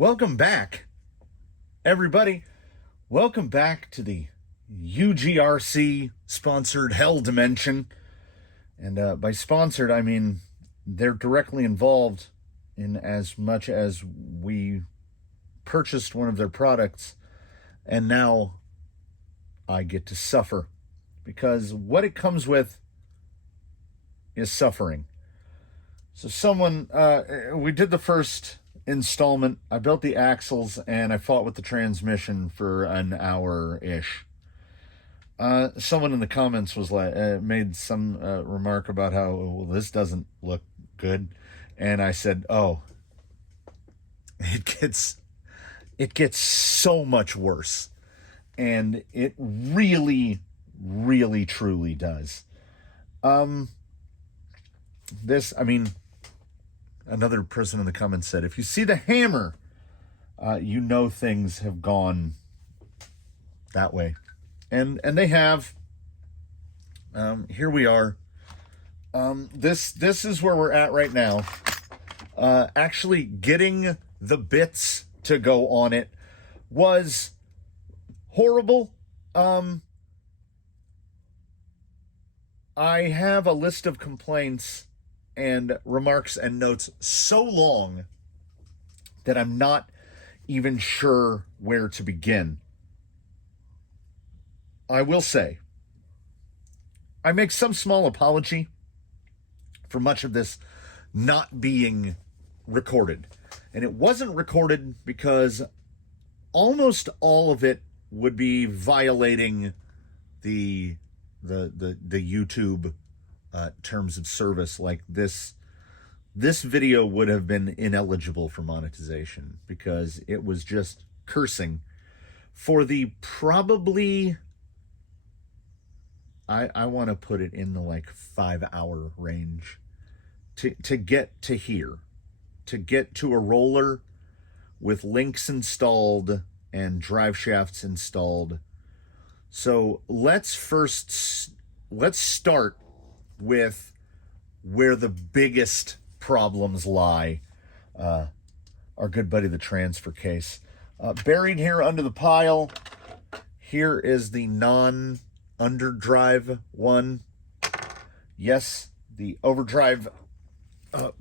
Welcome back, everybody. Welcome back to the UGRC sponsored Hell Dimension. And by sponsored, I mean they're directly involved in as much as we purchased one of their products, and now I get to suffer because what it comes with is suffering. So we did the first installment. I built the axles and I fought with the transmission for an hour-ish. Someone in the comments was made some remark about how, well, this doesn't look good. And I said, oh, it gets so much worse. And it really, really, truly does. Another person in the comments said, if you see the hammer, you know things have gone that way. And they have. Here we are. This is where we're at right now. Actually getting the bits to go on it was horrible. I have a list of complaints and remarks and notes so long that I'm not even sure where to begin. I will say, I make some small apology for much of this not being recorded. And it wasn't recorded because almost all of it would be violating the YouTube terms of service. Like this video would have been ineligible for monetization because it was just cursing for the probably, I want to put it in the 5-hour range to get to here, to get to a roller with links installed and drive shafts installed. So let's start with where the biggest problems lie. Our good buddy, the transfer case. Buried here under the pile, here is the non-underdrive one. Yes, the overdrive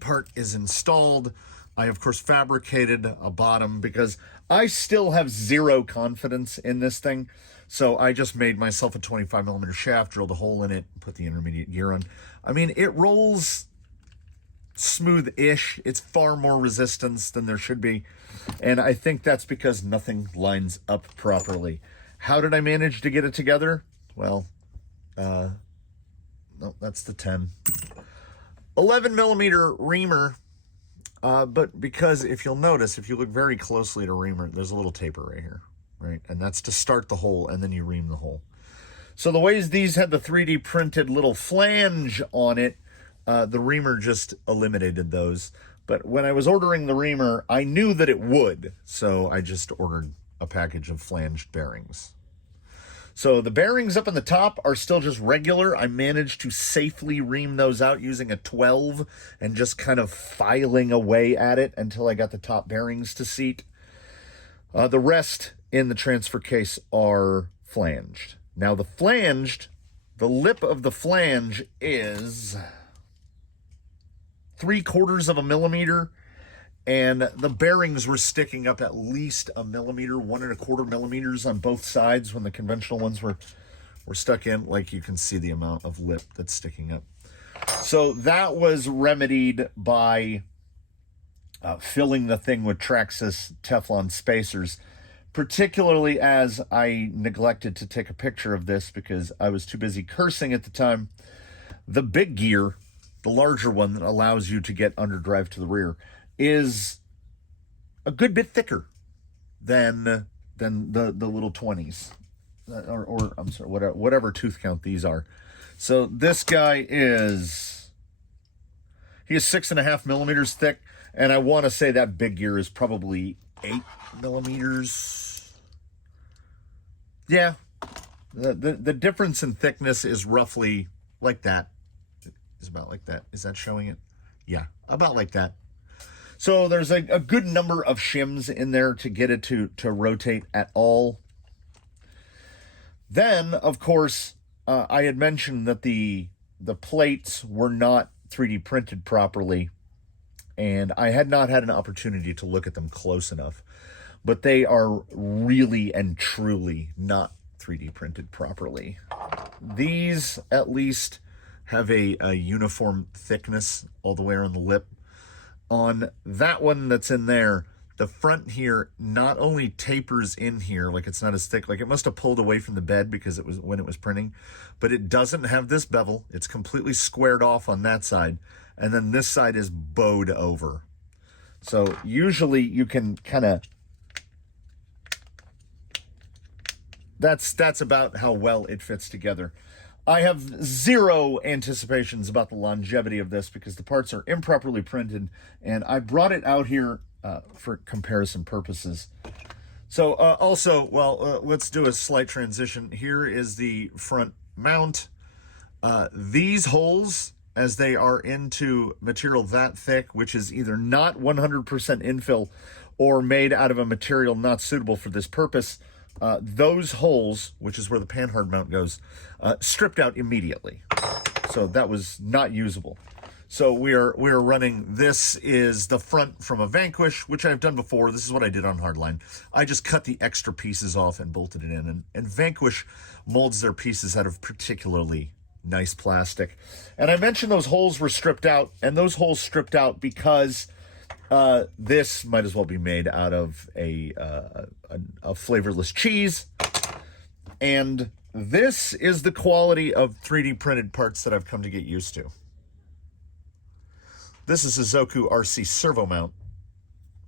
part is installed. I, of course, fabricated a bottom because I still have zero confidence in this thing. So I just made myself a 25 millimeter shaft, drilled a hole in it, put the intermediate gear on. I mean, it rolls smooth-ish. It's far more resistance than there should be. And I think that's because nothing lines up properly. How did I manage to get it together? Well, no, that's the 10. 11 millimeter reamer. But because if you'll notice, if you look very closely at a reamer, there's a little taper right here. Right, and that's to start the hole, and then you ream the hole. So the ways these had the 3D printed little flange on it, the reamer just eliminated those. But when I was ordering the reamer, I knew that it would, so I just ordered a package of flanged bearings. So the bearings up in the top are still just regular. I managed to safely ream those out using a 12 and just kind of filing away at it until I got the top bearings to seat. The rest in the transfer case are flanged. Now the lip of the flange is 3/4 of a millimeter, and the bearings were sticking up at least a millimeter, 1¼ millimeters on both sides when the conventional ones were stuck in. Like you can see the amount of lip that's sticking up. So that was remedied by filling the thing with Traxxas Teflon spacers. Particularly as I neglected to take a picture of this because I was too busy cursing at the time. The big gear, the larger one that allows you to get underdrive to the rear, is a good bit thicker than the little 20s. Or I'm sorry, whatever tooth count these are. So this guy is 6.5 millimeters thick, and I want to say that big gear is probably 8 millimeters. Yeah, the difference in thickness is roughly like that. Is about like that. Is that showing it? Yeah, about like that. So there's a good number of shims in there to get it to rotate at all. Then, of course, I had mentioned that the plates were not 3D printed properly, and I had not had an opportunity to look at them close enough. But they are really and truly not 3D printed properly. These, at least, have a uniform thickness all the way around the lip. On that one that's in there, the front here not only tapers in here, like it's not as thick, like it must have pulled away from the bed because it was when it was printing, but it doesn't have this bevel. It's completely squared off on that side, and then this side is bowed over. So usually you can kind of, that's about how well it fits together. I have zero anticipations about the longevity of this because the parts are improperly printed, and I brought it out here for comparison purposes. So let's do a slight transition. Here is the front mount. These holes, as they are into material that thick, which is either not 100% infill or made out of a material not suitable for this purpose, those holes, which is where the panhard mount goes, stripped out immediately. So that was not usable. So we're running, this is the front from a Vanquish, which I've done before. This is what I did on Hardline. I just cut the extra pieces off and bolted it in. And Vanquish molds their pieces out of particularly nice plastic. And I mentioned those holes were stripped out, and those holes stripped out because this might as well be made out of a flavorless cheese. And this is the quality of 3D printed parts that I've come to get used to. This is a Zoku RC servo mount.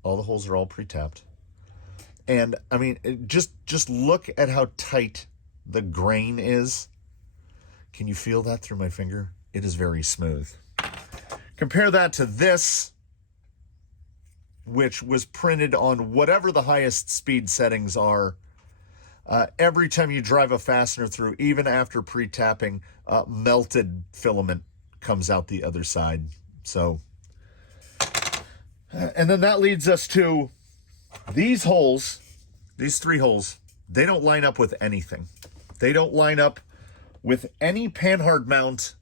All the holes are all pre-tapped. And I mean, just look at how tight the grain is. Can you feel that through my finger? It is very smooth. Compare that to this, which was printed on whatever the highest speed settings are. Every time you drive a fastener through, even after pre-tapping, melted filament comes out the other side. So, and then that leads us to these holes, these three holes. They don't line up with anything. They don't line up with any panhard mount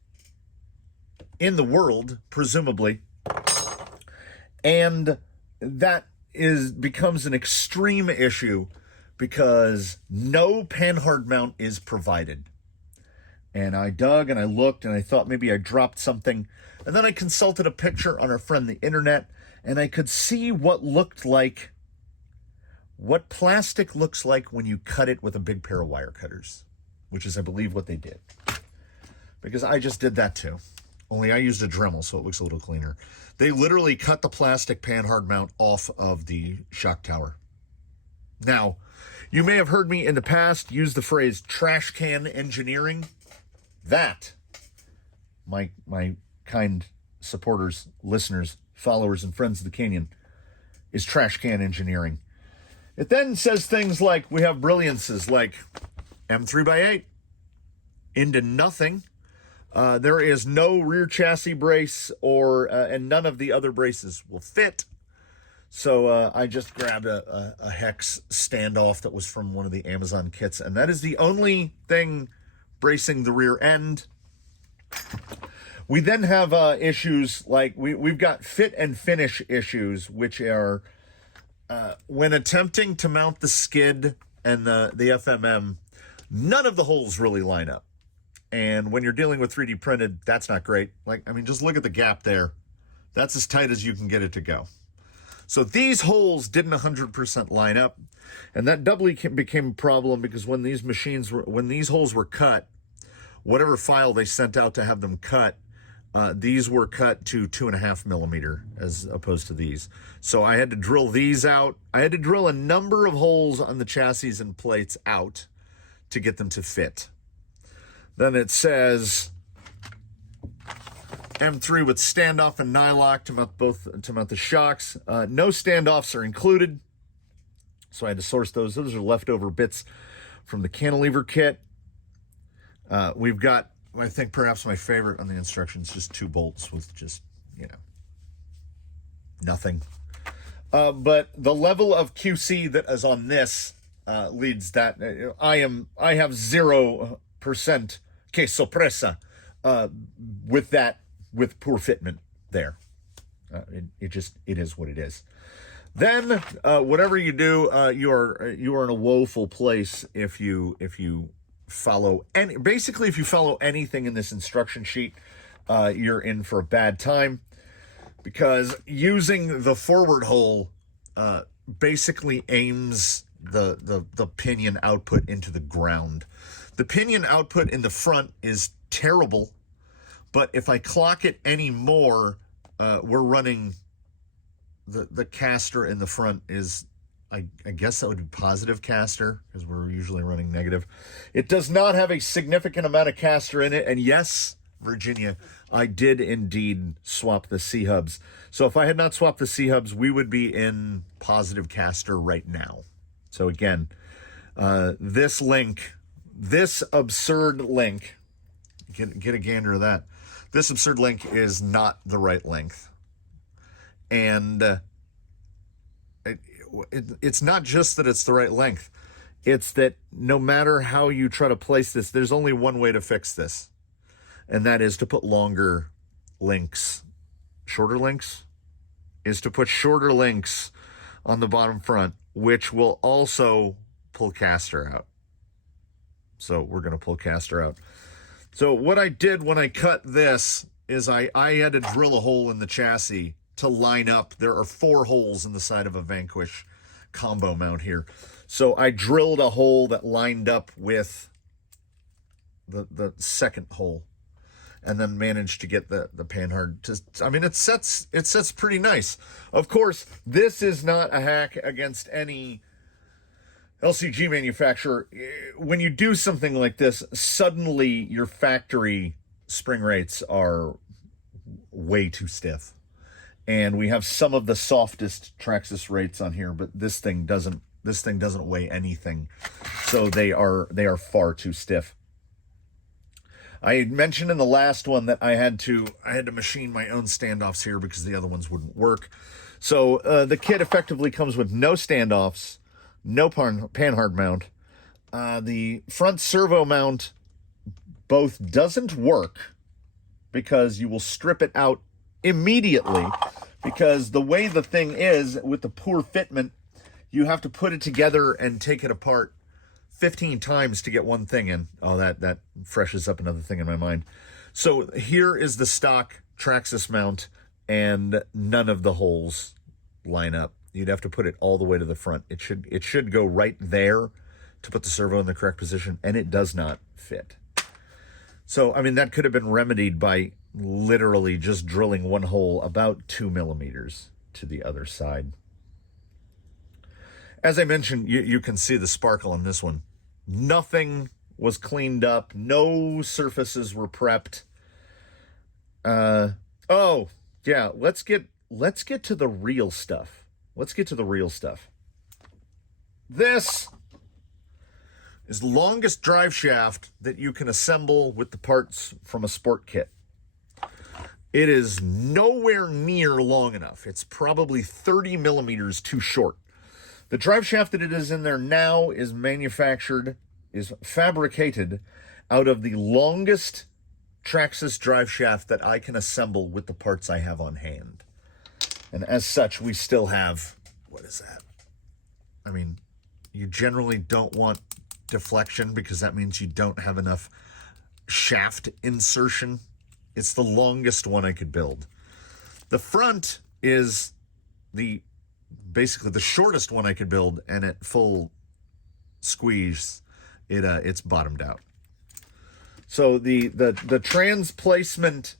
in the world, presumably. And that becomes an extreme issue because no panhard mount is provided. And I dug and I looked and I thought maybe I dropped something. And then I consulted a picture on our friend the internet, and I could see what plastic looks like when you cut it with a big pair of wire cutters, which is, I believe, what they did. Because I just did that too. Only I used a Dremel, so it looks a little cleaner. They literally cut the plastic panhard mount off of the shock tower. Now, you may have heard me in the past use the phrase trash can engineering. That, my kind supporters, listeners, followers, and friends of the Canyon, is trash can engineering. It then says things like, we have brilliances like M3x8 into nothing. There is no rear chassis brace and none of the other braces will fit. So I just grabbed a hex standoff that was from one of the Amazon kits, and that is the only thing bracing the rear end. We then have issues like we've got fit and finish issues, which are when attempting to mount the skid and the FMM, none of the holes really line up. And when you're dealing with 3D printed, that's not great. Like, I mean, just look at the gap there. That's as tight as you can get it to go. So these holes didn't 100% line up. And that doubly became a problem because when these holes were cut, whatever file they sent out to have them cut, these were cut to 2.5 millimeter as opposed to these. So I had to drill these out. I had to drill a number of holes on the chassis and plates out to get them to fit. Then it says M3 with standoff and nylock to mount the shocks. No standoffs are included, so I had to source those. Those are leftover bits from the cantilever kit. We've got, I think perhaps my favorite on the instructions, just 2 bolts with just, nothing. But the level of QC that is on this leads that I have 0% que sorpresa with poor fitment there. It is what it is. Then whatever you do, you are in a woeful place if you follow if you follow anything in this instruction sheet, you're in for a bad time, because using the forward hole basically aims the pinion output into the ground. The pinion output in the front is terrible, but if I clock it any more, we're running the caster in the front is, I guess that would be positive caster, because we're usually running negative. It does not have a significant amount of caster in it, and yes, Virginia, I did indeed swap the C-hubs. So if I had not swapped the C-hubs, we would be in positive caster right now. So again, this absurd link, get a gander of that. This absurd link is not the right length. And it's not just that it's the right length. It's that no matter how you try to place this, there's only one way to fix this. And that is to put longer links. Shorter links is to put shorter links on the bottom front, which will also pull caster out. So we're going to pull caster out. So what I did when I cut this is I had to drill a hole in the chassis to line up. There are 4 holes in the side of a Vanquish combo mount here. So I drilled a hole that lined up with the second hole, and then managed to get the panhard to, I mean, it sets pretty nice. Of course, this is not a hack against any LCG manufacturer. When you do something like this, suddenly your factory spring rates are way too stiff. And we have some of the softest Traxxas rates on here, but this thing doesn't weigh anything. So they are far too stiff. I had mentioned in the last one that I had to machine my own standoffs here because the other ones wouldn't work. So the kit effectively comes with no standoffs, no panhard mount. The front servo mount both doesn't work because you will strip it out immediately, because the way the thing is with the poor fitment, you have to put it together and take it apart 15 times to get one thing in. Oh, that freshes up another thing in my mind. So here is the stock Traxxas mount, and none of the holes line up. You'd have to put it all the way to the front. It should go right there to put the servo in the correct position, and it does not fit. So, I mean, that could have been remedied by literally just drilling one hole about 2 millimeters to the other side. As I mentioned, you can see the sparkle on this one. Nothing was cleaned up. No surfaces were prepped. Oh, yeah, let's get to the real stuff. Let's get to the real stuff. This is the longest drive shaft that you can assemble with the parts from a sport kit. It is nowhere near long enough. It's probably 30 millimeters too short. The drive shaft that it is in there now is fabricated out of the longest Traxxas drive shaft that I can assemble with the parts I have on hand. And as such, we still have, what is that? I mean, you generally don't want deflection because that means you don't have enough shaft insertion. It's the longest one I could build. The front is basically the shortest one I could build, and at full squeeze, it's bottomed out. So the trans placement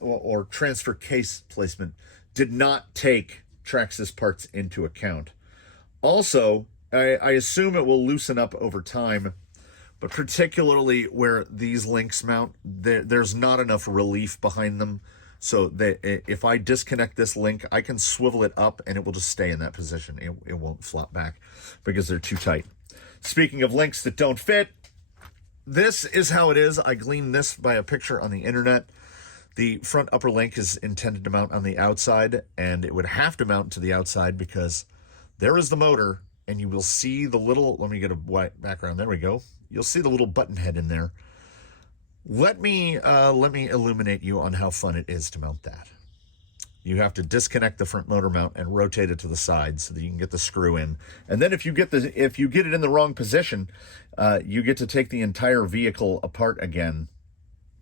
or transfer case placement did not take Traxxas parts into account. Also, I assume it will loosen up over time, but particularly where these links mount, there's not enough relief behind them. So if I disconnect this link, I can swivel it up and it will just stay in that position. It won't flop back because they're too tight. Speaking of links that don't fit, this is how it is. I gleaned this by a picture on the internet. The front upper link is intended to mount on the outside, and it would have to mount to the outside because there is the motor, and you will see the little, let me get a white background, there we go. You'll see the little button head in there. Let me illuminate you on how fun it is to mount that. You have to disconnect the front motor mount and rotate it to the side so that you can get the screw in. And then if you get it in the wrong position, you get to take the entire vehicle apart again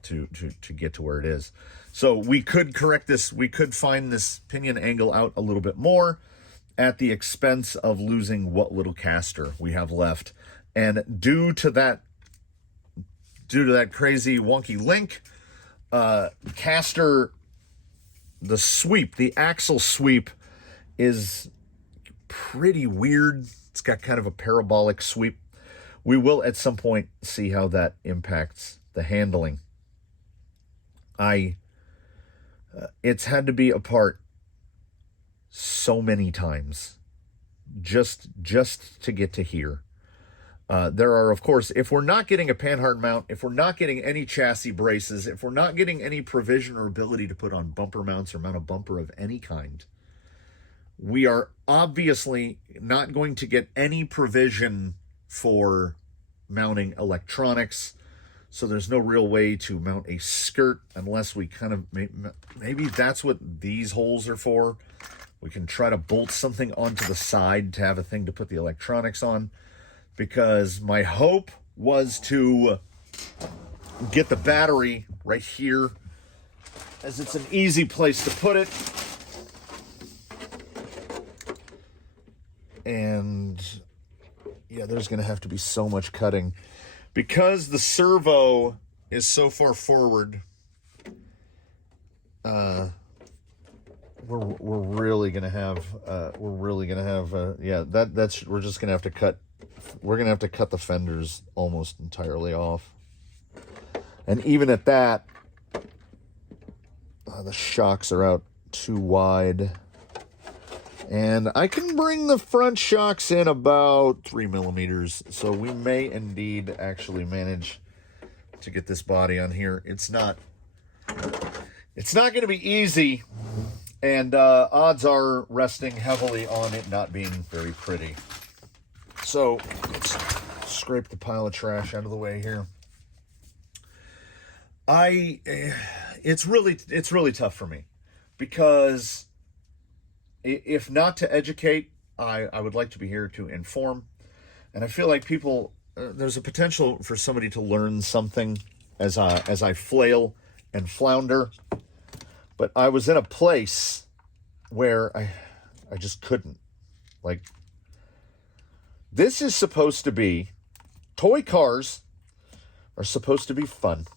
to get to where it is. So we could correct this. We could find this pinion angle out a little bit more at the expense of losing what little caster we have left. And due to that crazy wonky link, caster, the axle sweep is pretty weird. It's got kind of a parabolic sweep. We will at some point see how that impacts the handling. It's had to be apart so many times just to get to here. There are, of course, if we're not getting a panhard mount, if we're not getting any chassis braces, if we're not getting any provision or ability to put on bumper mounts or mount a bumper of any kind, we are obviously not going to get any provision for mounting electronics. So there's no real way to mount a skirt unless we kind of, maybe that's what these holes are for. We can try to bolt something onto the side to have a thing to put the electronics on, because my hope was to get the battery right here, as it's an easy place to put it. And yeah, there's going to have to be so much cutting. Because the servo is so far forward, we're really gonna have we're just gonna have to cut. We're gonna have to cut the fenders almost entirely off, and even at that, the shocks are out too wide. And I can bring the front shocks in about 3 millimeters, so we may indeed actually manage to get this body on here. It's not going to be easy, and odds are resting heavily on it not being very pretty. So let's scrape the pile of trash out of the way here. It's really tough for me, because if not to educate, I would like to be here to inform. And I feel like people, there's a potential for somebody to learn something as I flail and flounder. But I was in a place where I just couldn't. Like, this is supposed to be, toy cars are supposed to be fun.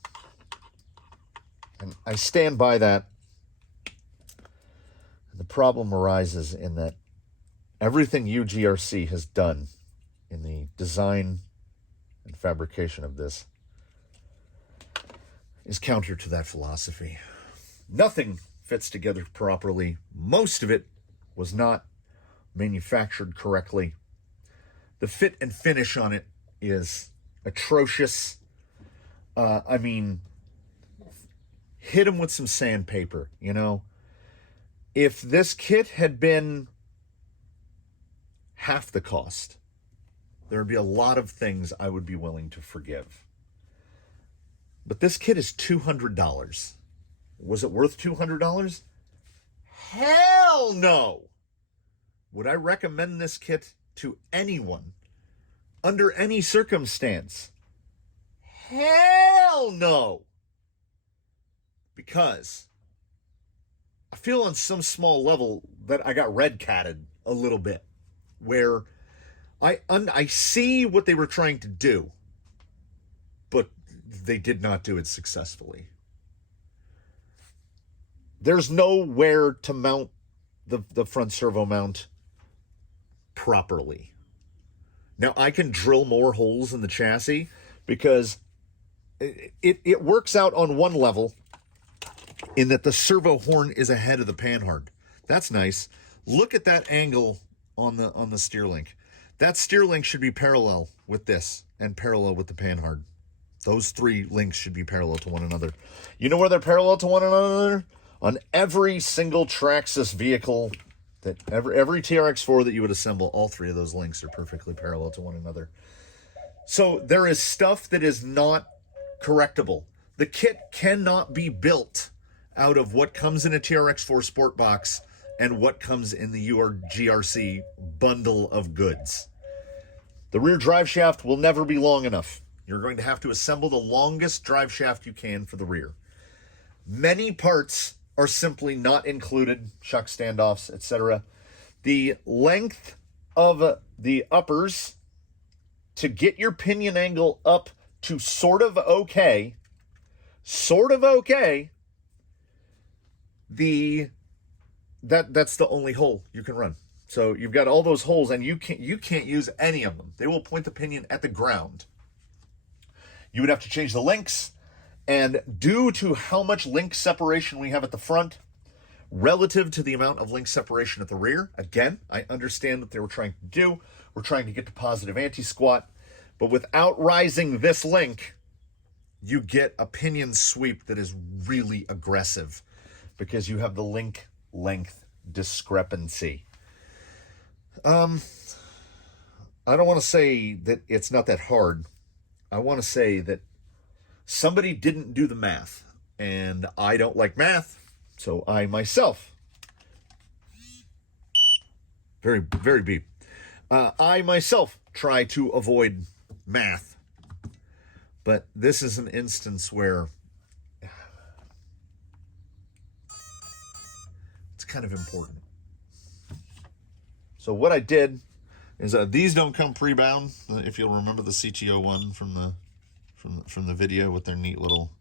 And I stand by that. The problem arises in that everything UGRC has done in the design and fabrication of this is counter to that philosophy. Nothing fits together properly. Most of it was not manufactured correctly. The fit and finish on it is atrocious. I mean, hit them with some sandpaper, you know? If this kit had been half the cost, there would be a lot of things I would be willing to forgive. But this kit is $200. Was it worth $200? Hell no! Would I recommend this kit to anyone under any circumstance? Hell no! Because I feel on some small level that I got red catted a little bit, where I see what they were trying to do, but they did not do it successfully. There's nowhere to mount the front servo mount properly. Now, I can drill more holes in the chassis because it works out on one level, in that the servo horn is ahead of the panhard. That's nice. Look at that angle on the steer link. That steer link should be parallel with this and parallel with the panhard. Those three links should be parallel to one another. You know where they're parallel to one another? On every single Traxxas vehicle, that every TRX4 that you would assemble, all three of those links are perfectly parallel to one another. So there is stuff that is not correctable. The kit cannot be built out of what comes in a TRX4 Sport Box and what comes in the GRC bundle of goods. The rear drive shaft will never be long enough. You're going to have to assemble the longest drive shaft you can for the rear. Many parts are simply not included, chuck standoffs, etc. The length of the uppers to get your pinion angle up to sort of okay, that's the only hole you can run. So you've got all those holes, and you can't use any of them. They will point the pinion at the ground. You would have to change the links, and due to how much link separation we have at the front relative to the amount of link separation at the rear, again, I understand what they were trying to do. We're trying to get to positive anti-squat, but without rising this link, you get a pinion sweep that is really aggressive because you have the link length discrepancy. I don't want to say that it's not that hard. I want to say that somebody didn't do the math, and I don't like math, so I myself, very, very beep, I myself try to avoid math, but this is an instance where it's kind of important. So what I did is these don't come pre-bound. If you'll remember the CTO one from the video with their neat little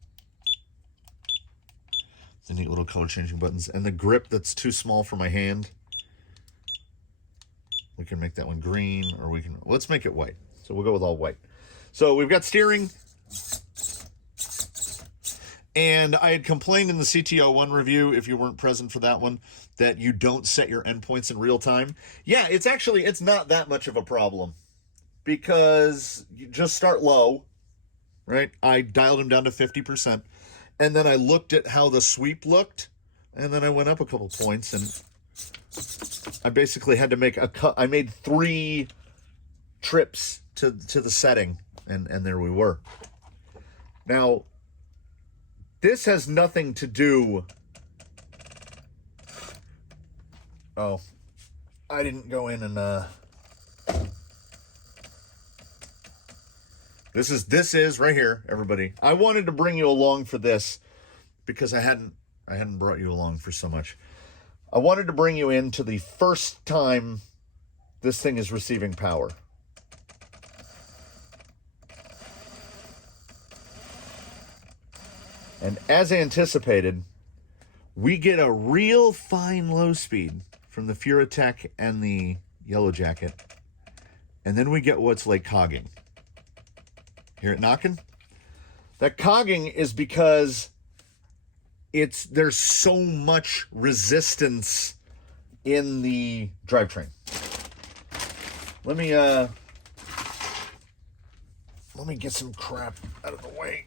color changing buttons, and the grip that's too small for my hand. We can make that one green, or let's make it white. So we'll go with all white. So we've got steering. And I had complained in the CTO1 review, if you weren't present for that one, that you don't set your endpoints in real time. Yeah, it's not that much of a problem, because you just start low, right? I dialed him down to 50%, and then I looked at how the sweep looked, and then I went up a couple points, and I basically had to make I made 3 trips to the setting, and there we were. Now, this has nothing to do... Oh, I didn't go in and... This is right here, everybody. I wanted to bring you along for this because I hadn't brought you along for so much. I wanted to bring you into the first time this thing is receiving power. And as anticipated, we get a real fine low speed from the Furatech and the Yellow Jacket. And then we get what's like cogging. Hear it knocking? That cogging is because there's so much resistance in the drivetrain. Let me get some crap out of the way.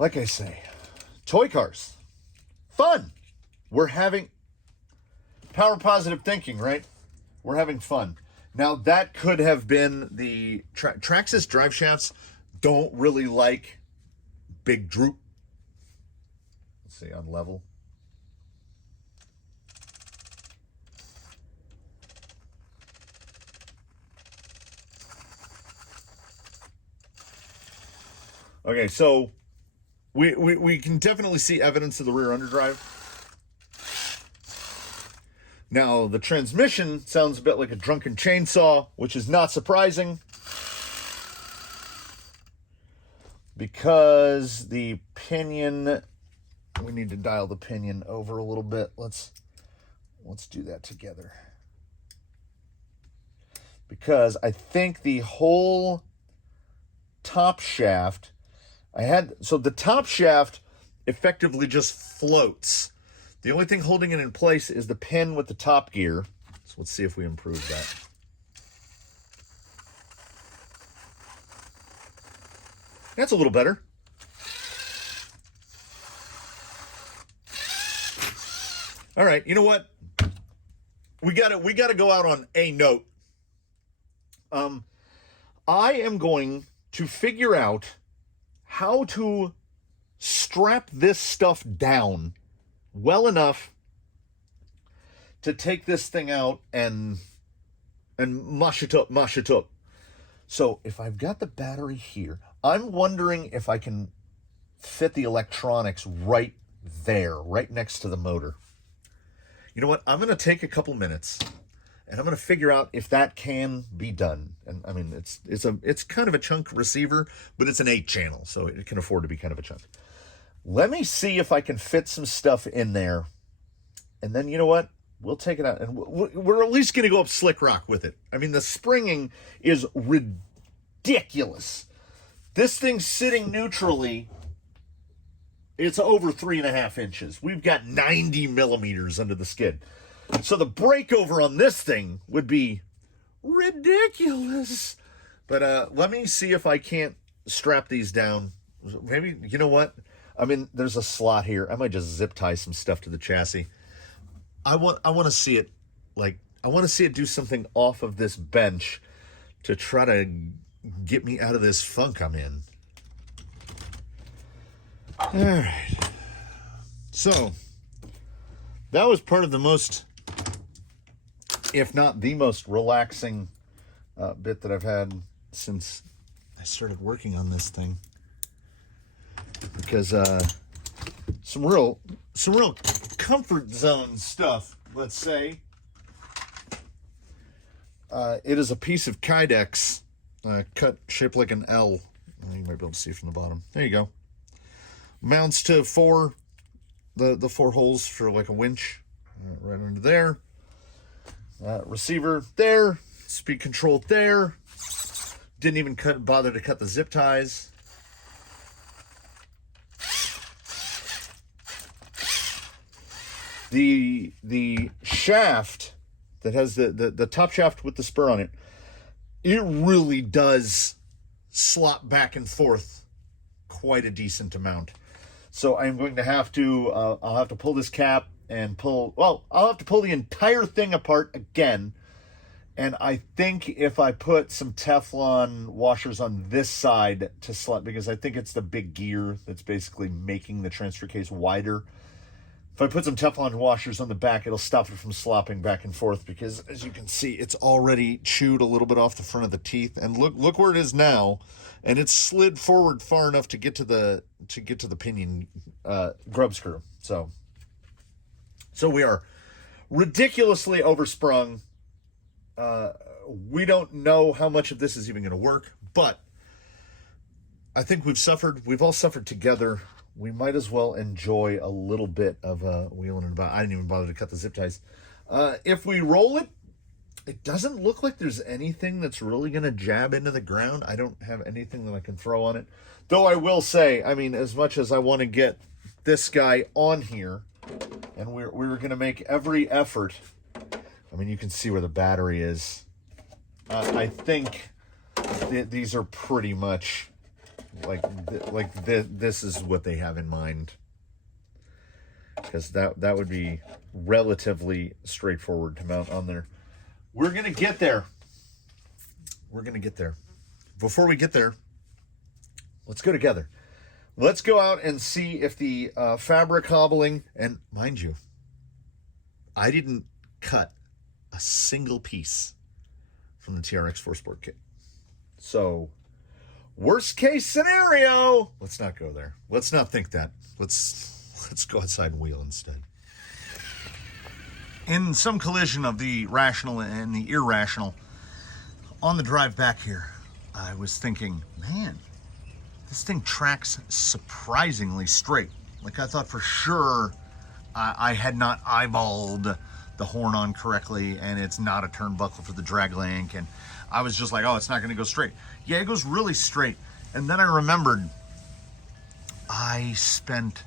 Like I say, toy cars, fun. We're having power positive thinking, right? We're having fun. Now, that could have been the Traxxas drive shafts don't really like big droop. Let's see, on level. Okay, so we can definitely see evidence of the rear underdrive. Now, the transmission sounds a bit like a drunken chainsaw, which is not surprising, because the pinion, we need to dial the pinion over a little bit. Let's do that together. Because I think the whole top shaft, so the top shaft effectively just floats. The only thing holding it in place is the pin with the top gear. So let's see if we improve that. That's a little better. All right, you know what? We gotta go out on a note. I am going to figure out how to strap this stuff down well enough to take this thing out and mush it up. So if I've got the battery here, I'm wondering if I can fit the electronics right there, right next to the motor. You know what? I'm going to take a couple minutes and I'm going to figure out if that can be done. And I mean, it's kind of a chunk receiver, but it's an 8-channel, so it can afford to be kind of a chunk. Let me see if I can fit some stuff in there. And then, you know what? We'll take it out, and we're at least going to go up slick rock with it. I mean, the springing is ridiculous. This thing's sitting neutrally. It's over 3.5 inches. We've got 90 millimeters under the skid. So the breakover on this thing would be ridiculous. But let me see if I can't strap these down. Maybe, you know what? I mean, there's a slot here. I might just zip tie some stuff to the chassis. I want to see it, I want to see it do something off of this bench to try to get me out of this funk I'm in. All right. So that was part of the most, if not the most relaxing bit that I've had since I started working on this thing. Because some real comfort zone stuff, let's say. It is a piece of Kydex cut shaped like an L. You might be able to see from the bottom. There you go. Mounts to the 4 holes for like a winch right under there. Receiver there. Speed control there. Didn't even bother to cut the zip ties. The shaft that has the top shaft with the spur on it, it really does slop back and forth quite a decent amount. So I'm going to have to, I'll have to pull this cap and I'll have to pull the entire thing apart again. And I think if I put some Teflon washers on this side to slot, because I think it's the big gear that's basically making the transfer case wider. If I put some Teflon washers on the back, it'll stop it from slopping back and forth, because as you can see, it's already chewed a little bit off the front of the teeth. And look where it is now, and it's slid forward far enough to get to the pinion grub screw. So we are ridiculously oversprung. We don't know how much of this is even going to work, but I think we've all suffered together. We might as well enjoy a little bit of wheeling and about. I didn't even bother to cut the zip ties. If we roll it, it doesn't look like there's anything that's really going to jab into the ground. I don't have anything that I can throw on it. Though I will say, I mean, as much as I want to get this guy on here, and we're going to make every effort. I mean, you can see where the battery is. I think these are pretty much this is what they have in mind, because that would be relatively straightforward to mount on there. We're gonna get there. Before we get there, let's go together. Let's go out and see if the fabric hobbling, and mind you, I didn't cut a single piece from the TRX 4Sport kit. So worst case scenario, let's not go there. Let's not think that. Let's go outside and wheel instead. In some collision of the rational and the irrational, on the drive back here, I was thinking, man, this thing tracks surprisingly straight. Like, I thought for sure I had not eyeballed the horn on correctly, and it's not a turnbuckle for the drag link, and I was just like, oh, it's not going to go straight. Yeah, it goes really straight. And then I remembered I spent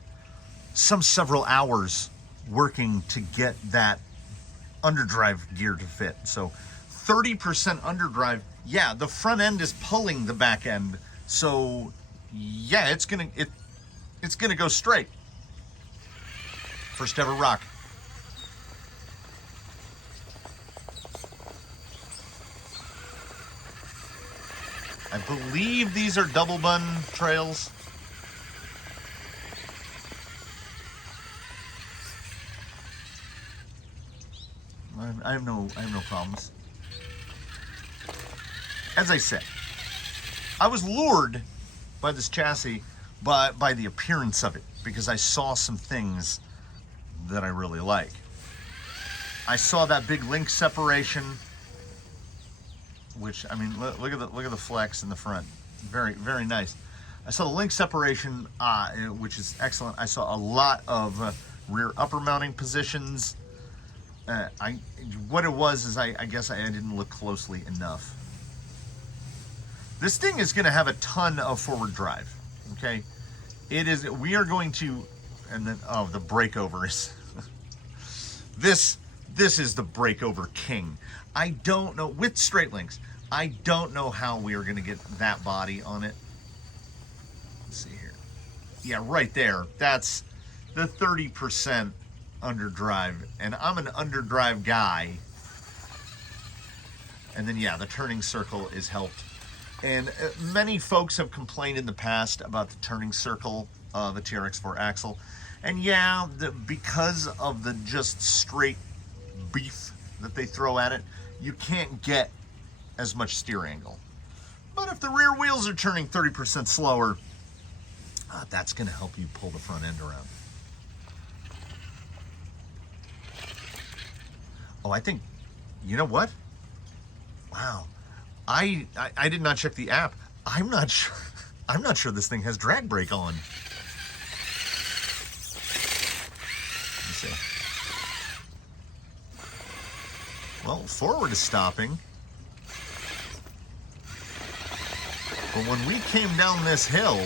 several hours working to get that underdrive gear to fit. So 30% underdrive, yeah, the front end is pulling the back end. So yeah, it's gonna go straight. First ever rock. I believe these are double bun trails. I have no problems. As I said, I was lured by this chassis by the appearance of it, because I saw some things that I really like. I saw that big link separation, which, I mean, look at the flex in the front. Very, very nice. I saw the link separation, which is excellent. I saw a lot of rear upper mounting positions. What it was is I guess I didn't look closely enough. This thing is going to have a ton of forward drive. Okay, it is. We are going to, and then the breakover is this is the breakover king. I don't know, with straight links, I don't know how we are going to get that body on it. Let's see here. Yeah, right there. That's the 30% underdrive, and I'm an underdrive guy. And then, yeah, the turning circle is helped. And many folks have complained in the past about the turning circle of a TRX4 axle. And yeah, because of the just straight beef that they throw at it, you can't get as much steer angle. But if the rear wheels are turning 30% slower, that's going to help you pull the front end around. Oh, I think, you know what? Wow. I did not check the app. I'm not sure this thing has drag brake on. Let me see. Well, forward is stopping. But when we came down this hill,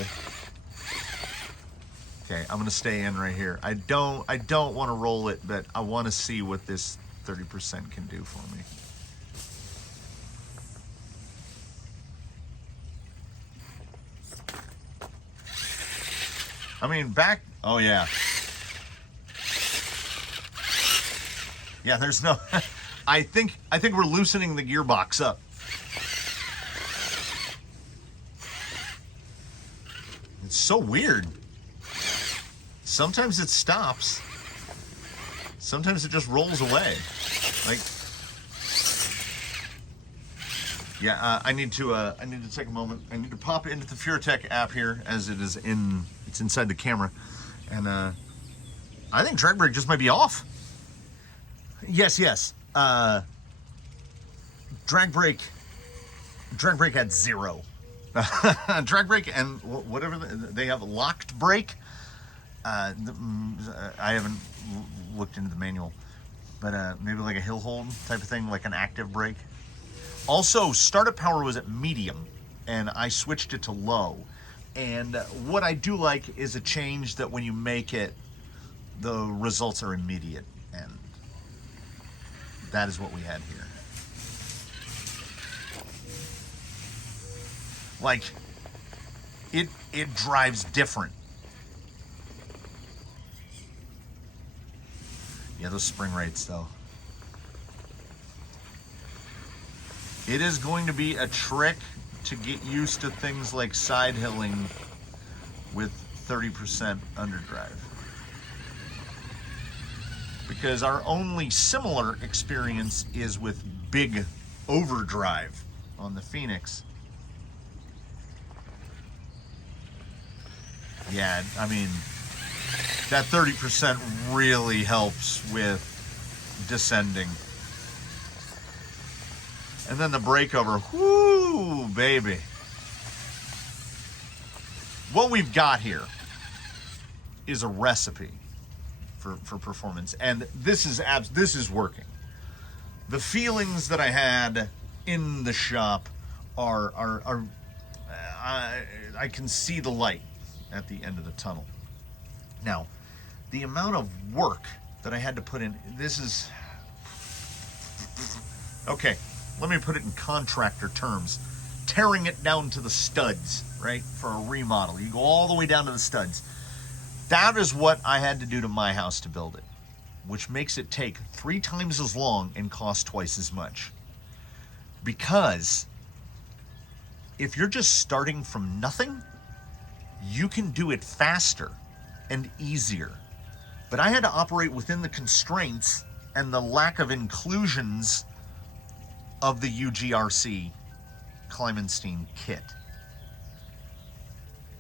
okay, I'm gonna stay in right here. I don't want to roll it, but I want to see what this 30% can do for me. I mean, back. Oh yeah. Yeah, there's no. I think we're loosening the gearbox up. It's so weird. Sometimes it stops. Sometimes it just rolls away. Like, yeah, I need to take a moment. I need to pop into the FureTech app here, as it is it's inside the camera, and I think drag brake just might be off. Yes. Drag brake had 0. Drag brake and whatever they have, locked brake. I haven't looked into the manual, but maybe like a hill hold type of thing, like an active brake. Also, startup power was at medium, and I switched it to low. And what I do like is a change that when you make it, the results are immediate, and that is what we had here. Like, it drives different. Yeah, those spring rates though. It is going to be a trick to get used to things like side hilling with 30% underdrive. Because our only similar experience is with big overdrive on the Phoenix. Yeah, I mean, that 30% really helps with descending. And then the breakover, whoo, baby. What we've got here is a recipe for performance, and this is working. The feelings that I had in the shop are I can see the light at the end of the tunnel. Now, the amount of work that I had to put in, this is okay. Let me put it in contractor terms. tearing it down to the studs, right, for a remodel. You go all the way down to the studs. That is what I had to do to my house to build it, which makes it take 3 times as long and cost twice as much. Because if you're just starting from nothing, you can do it faster and easier. But I had to operate within the constraints and the lack of inclusions of the UGRC Kleimenstein kit.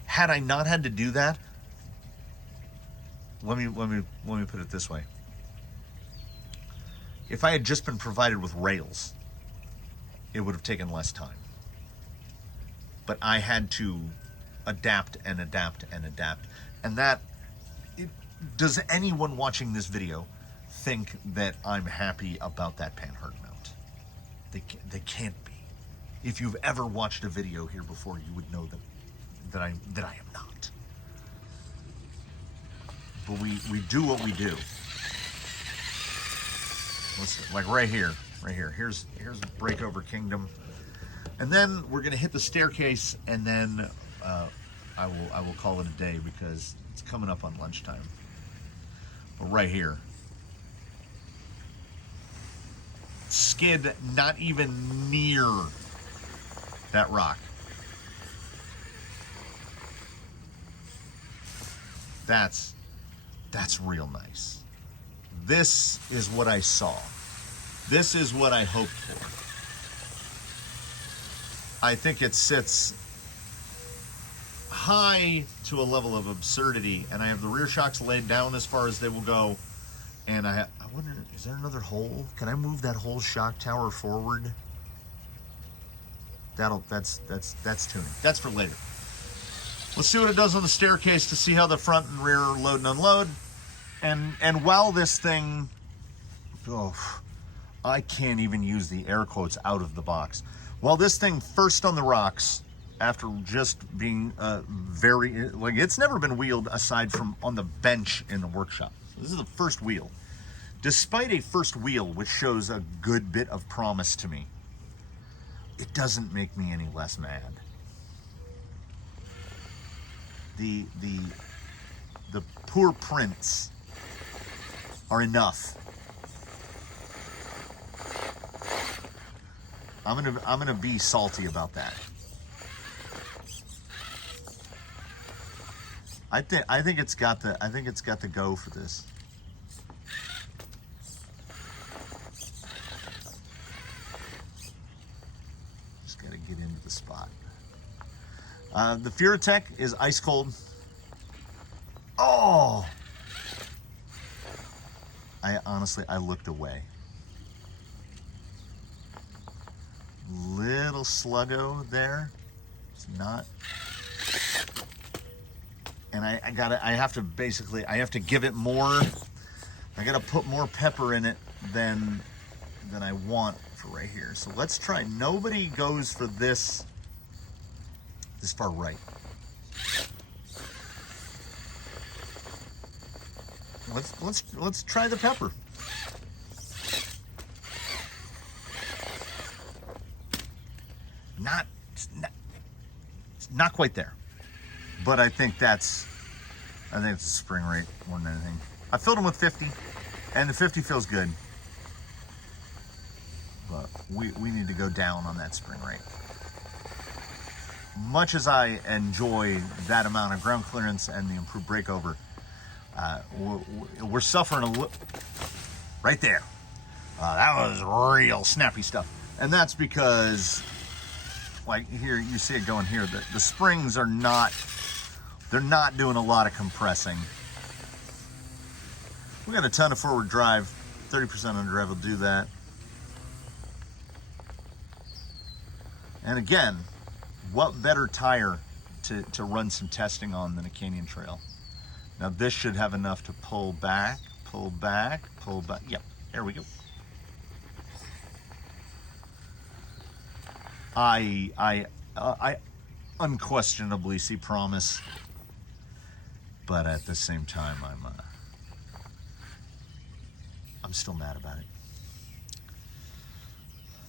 Had I not had to do that, let me put it this way. If I had just been provided with rails, it would have taken less time. But I had to adapt and adapt and adapt. And that, does anyone watching this video think that I'm happy about that panhard mount? They can't be. If you've ever watched a video here before, you would know that I am not. But we do what we do. Let's, like right here. Here's Breakover Kingdom, and then we're gonna hit the staircase, and then I will call it a day because it's coming up on lunchtime. But right here, skid not even near that rock. That's real nice. This is what I saw. This is what I hoped for. I think it sits high to a level of absurdity, and I have the rear shocks laid down as far as they will go. And I wonder, is there another hole? Can I move that whole shock tower forward? That's tuning. That's for later. Let's see what it does on the staircase to see how the front and rear load and unload. And while this thing, I can't even use the air quotes out of the box. While this thing first on the rocks, after just being very, like, it's never been wheeled aside from on the bench in the workshop. This is the first wheel. Despite a first wheel, which shows a good bit of promise to me, it doesn't make me any less mad. The poor prints are enough. I'm gonna be salty about that. I think it's got the go for this. Just gotta get into the spot. The Furatech is ice cold. Oh! I looked away. Little sluggo there. It's not. And I have to give it more. I gotta put more pepper in it than I want for right here. So let's try. Nobody goes for this far right. Let's try the pepper. It's not quite there, but I think it's a spring rate more than anything. I filled them with 50, and the 50 feels good, but we need to go down on that spring rate. Much as I enjoy that amount of ground clearance and the improved breakover, we're suffering a little right there. That was real snappy stuff, and that's because, like here, you see it going here. The springs are not doing a lot of compressing. We got a ton of forward drive. 30% underdrive will do that. And again, what better tire to run some testing on than a Canyon Trail? Now this should have enough to pull back. Yep, there we go. I unquestionably see promise, but at the same time, I'm still mad about it.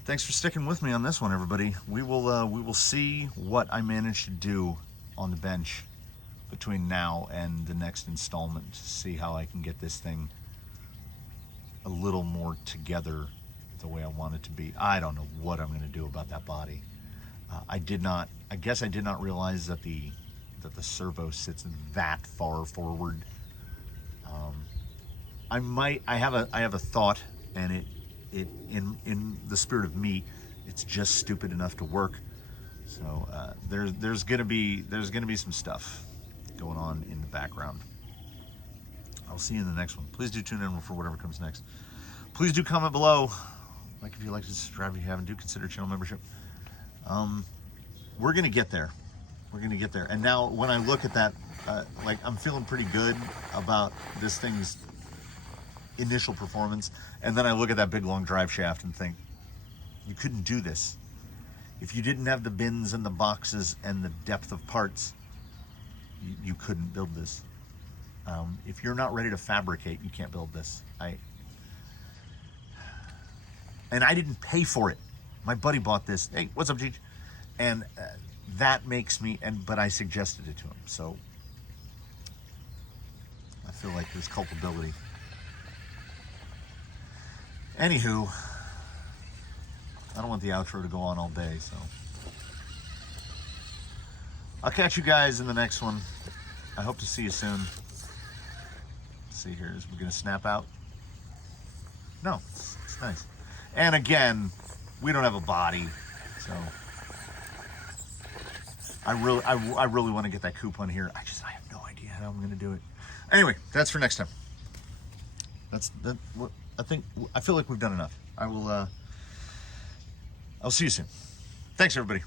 thanks for sticking with me on this one, everybody. We will see what I manage to do on the bench between now and the next installment to see how I can get this thing a little more together the way I want it to be. I don't know what I'm going to do about that body. I guess I did not realize that the servo sits that far forward. I have a thought, and it in the spirit of me, it's just stupid enough to work. So there's gonna be some stuff going on in the background. I'll see you in the next one. Please do tune in for whatever comes next. Please do comment below. Like if you like to subscribe if you haven't, do consider channel membership. We're gonna get there. We're gonna get there. And now when I look at that, like I'm feeling pretty good about this thing's initial performance. And then I look at that big long drive shaft and think, you couldn't do this. If you didn't have the bins and the boxes and the depth of parts, you couldn't build this. If you're not ready to fabricate, you can't build this. And I didn't pay for it. My buddy bought this. Hey, what's up, Cheech? And that makes me, but I suggested it to him. So I feel like there's culpability. Anywho, I don't want the outro to go on all day, so I'll catch you guys in the next one. I hope to see you soon. Let's see here, is we gonna snap out? No, it's nice. And again, we don't have a body, so I really want to get that coupe on here. I have no idea how I'm gonna do it. Anyway, that's for next time. I feel like we've done enough. I'll see you soon. Thanks, everybody.